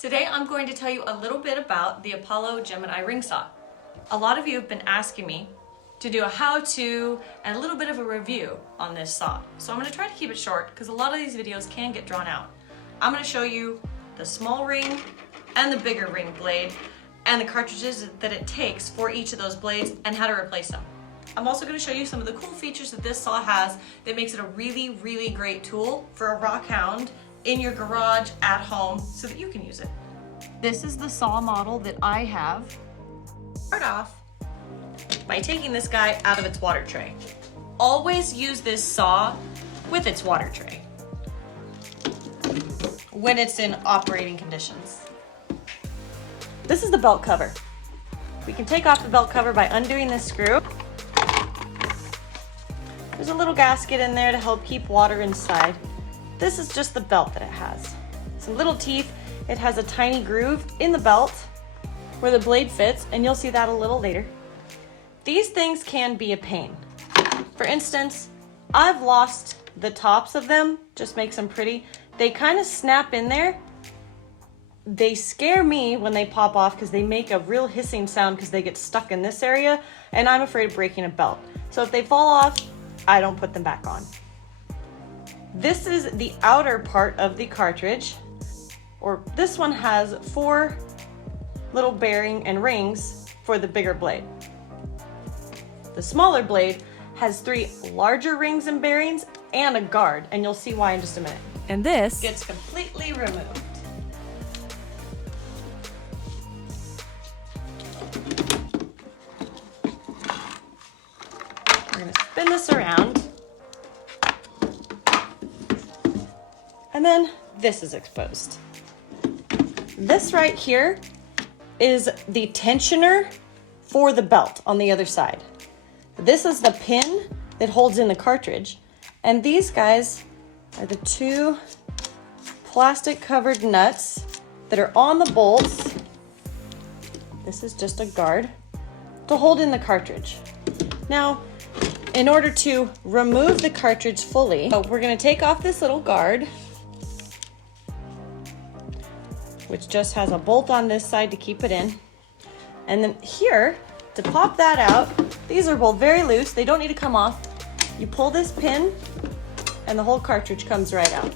Today I'm going to tell you a little bit about the Apollo Gemini ring saw. A lot of you have been asking me to do a how-to and a little bit of a review on this saw. So I'm going to try to keep it short because a lot of these videos can get drawn out. I'm going to show you the small ring and the bigger ring blade and the cartridges that it takes for each of those blades and how to replace them. I'm also going to show you some of the cool features that this saw has that makes it a really, really great tool for a rock hound in your garage, at home, so that you can use it. This is the saw model that I have. Start off by taking this guy out of its water tray. Always use this saw with its water tray when it's in operating conditions. This is the belt cover. We can take off the belt cover by undoing this screw. There's a little gasket in there to help keep water inside. This is just the belt that it has. Some little teeth. It has a tiny groove in the belt where the blade fits, and you'll see that a little later. These things can be a pain. For instance, I've lost the tops of them, just makes them pretty. They kind of snap in there. They scare me when they pop off because they make a real hissing sound because they get stuck in this area, and I'm afraid of breaking a belt. So if they fall off, I don't put them back on. This is the outer part of the cartridge, or this one has 4 little bearing and rings for the bigger blade. The smaller blade has 3 larger rings and bearings and a guard, and you'll see why in just a minute. And this gets completely removed. We're gonna spin this around. And then this is exposed. This right here is the tensioner for the belt on the other side. This is the pin that holds in the cartridge. And these guys are the 2 plastic covered nuts that are on the bolts. This is just a guard to hold in the cartridge. Now, in order to remove the cartridge fully, we're gonna take off this little guard, which just has a bolt on this side to keep it in. And then here, to pop that out, these are both very loose. They don't need to come off. You pull this pin and the whole cartridge comes right out.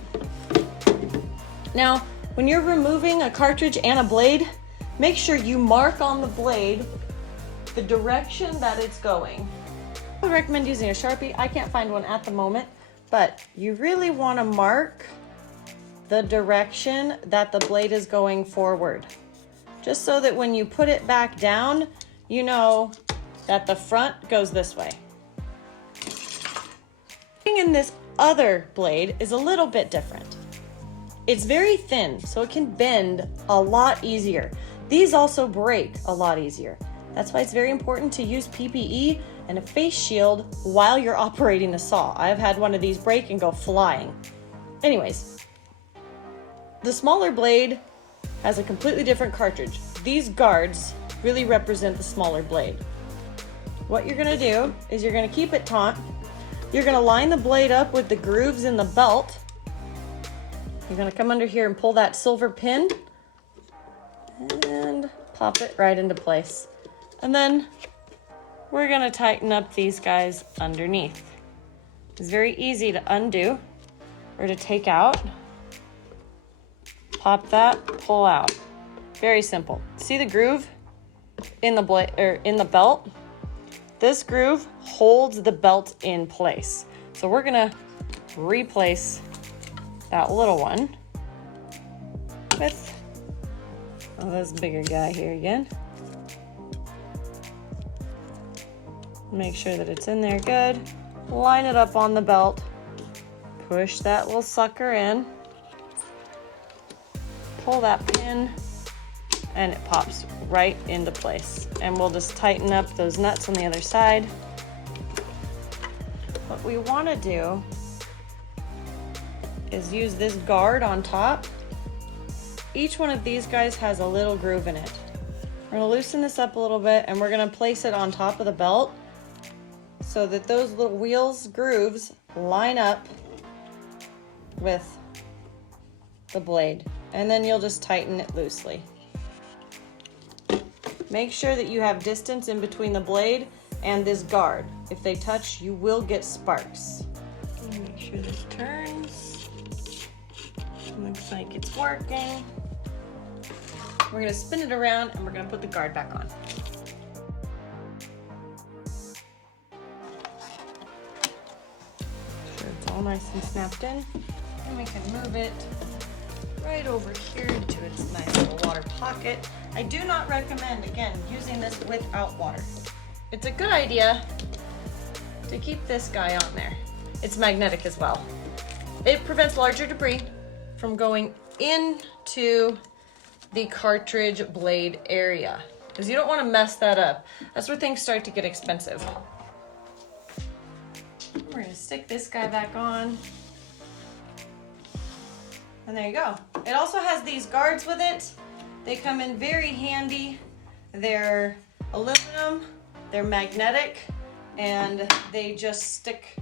Now, when you're removing a cartridge and a blade, make sure you mark on the blade the direction that it's going. I would recommend using a Sharpie. I can't find one at the moment, but you really want to mark the direction that the blade is going forward, just so that when you put it back down, you know that the front goes this way. In this other blade is a little bit different. It's very thin, so it can bend a lot easier. These also break a lot easier. That's why it's very important to use PPE and a face shield while you're operating the saw. I've had one of these break and go flying. Anyways, the smaller blade has a completely different cartridge. These guards really represent the smaller blade. What you're gonna do is you're gonna keep it taut. You're gonna line the blade up with the grooves in the belt. You're gonna come under here and pull that silver pin and pop it right into place. And then we're gonna tighten up these guys underneath. It's very easy to undo or to take out. Pop that, pull out. Very simple. See the groove in the blade or in the belt? This groove holds the belt in place. So we're gonna replace that little one with this bigger guy here again. Make sure that it's in there good. Line it up on the belt. Push that little sucker in. Pull that pin and it pops right into place. And we'll just tighten up those nuts on the other side. What we want to do is use this guard on top. Each one of these guys has a little groove in it. We're going to loosen this up a little bit and we're going to place it on top of the belt so that those little wheels, grooves, line up with the blade. and then you'll just tighten it loosely. Make sure that you have distance in between the blade and this guard. If they touch, you will get sparks. Make sure this turns. Looks like it's working. We're gonna spin it around and we're gonna put the guard back on. Make sure it's all nice and snapped in. And we can move it right over here into its nice little water pocket. I do not recommend, again, using this without water. It's a good idea to keep this guy on there. It's magnetic as well. It prevents larger debris from going into the cartridge blade area, because you don't want to mess that up. That's where things start to get expensive. We're gonna stick this guy back on. And there you go. It also has these guards with it. They come in very handy. They're aluminum, they're magnetic, and they just stick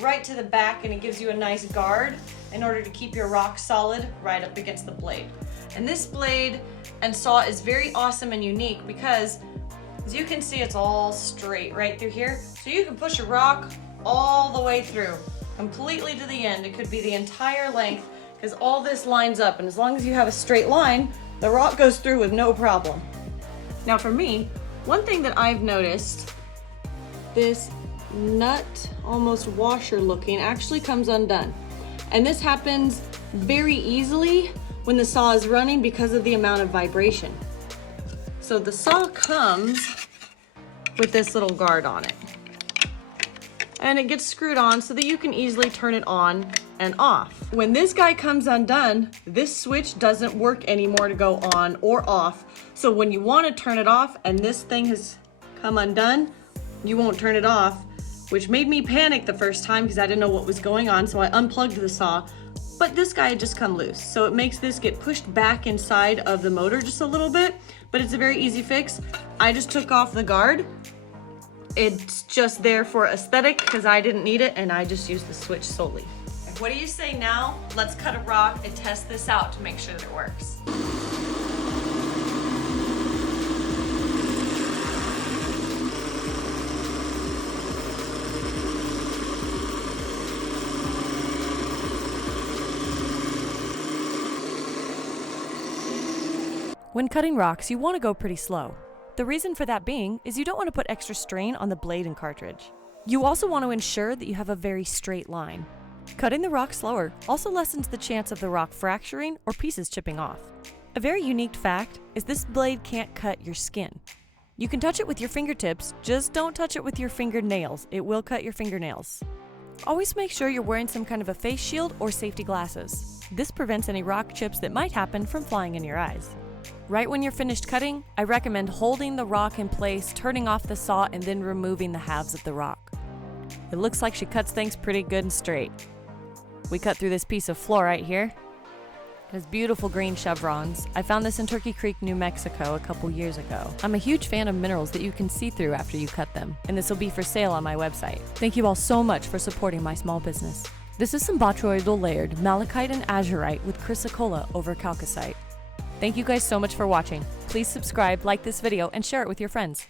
right to the back, and it gives you a nice guard in order to keep your rock solid right up against the blade. And this blade and saw is very awesome and unique because, as you can see, it's all straight right through here. So you can push a rock all the way through, completely to the end. It could be the entire length, because all this lines up, and as long as you have a straight line, the rock goes through with no problem. Now for me, one thing that I've noticed, this nut, almost washer looking, actually comes undone. And this happens very easily when the saw is running because of the amount of vibration. So the saw comes with this little guard on it. And it gets screwed on so that you can easily turn it on and off. When this guy comes undone, this switch doesn't work anymore to go on or off. So when you want to turn it off and this thing has come undone, you won't turn it off, which made me panic the first time because I didn't know what was going on. So I unplugged the saw, but this guy had just come loose. So it makes this get pushed back inside of the motor just a little bit, but it's a very easy fix. I just took off the guard. It's just there for aesthetic because I didn't need it, and I just used the switch solely. What do you say now? Let's cut a rock and test this out to make sure that it works. When cutting rocks, you want to go pretty slow. The reason for that being is you don't want to put extra strain on the blade and cartridge. You also want to ensure that you have a very straight line. Cutting the rock slower also lessens the chance of the rock fracturing or pieces chipping off. A very unique fact is this blade can't cut your skin. You can touch it with your fingertips, just don't touch it with your fingernails. It will cut your fingernails. Always make sure you're wearing some kind of a face shield or safety glasses. This prevents any rock chips that might happen from flying in your eyes. Right when you're finished cutting, I recommend holding the rock in place, turning off the saw, and then removing the halves of the rock. It looks like she cuts things pretty good and straight. We cut through this piece of floor right here. It has beautiful green chevrons. I found this in Turkey Creek, New Mexico a couple years ago. I'm a huge fan of minerals that you can see through after you cut them, and this will be for sale on my website. Thank you all so much for supporting my small business. This is some botryoidal layered malachite and azurite with chrysocolla over chalcocite. Thank you guys so much for watching. Please subscribe, like this video, and share it with your friends.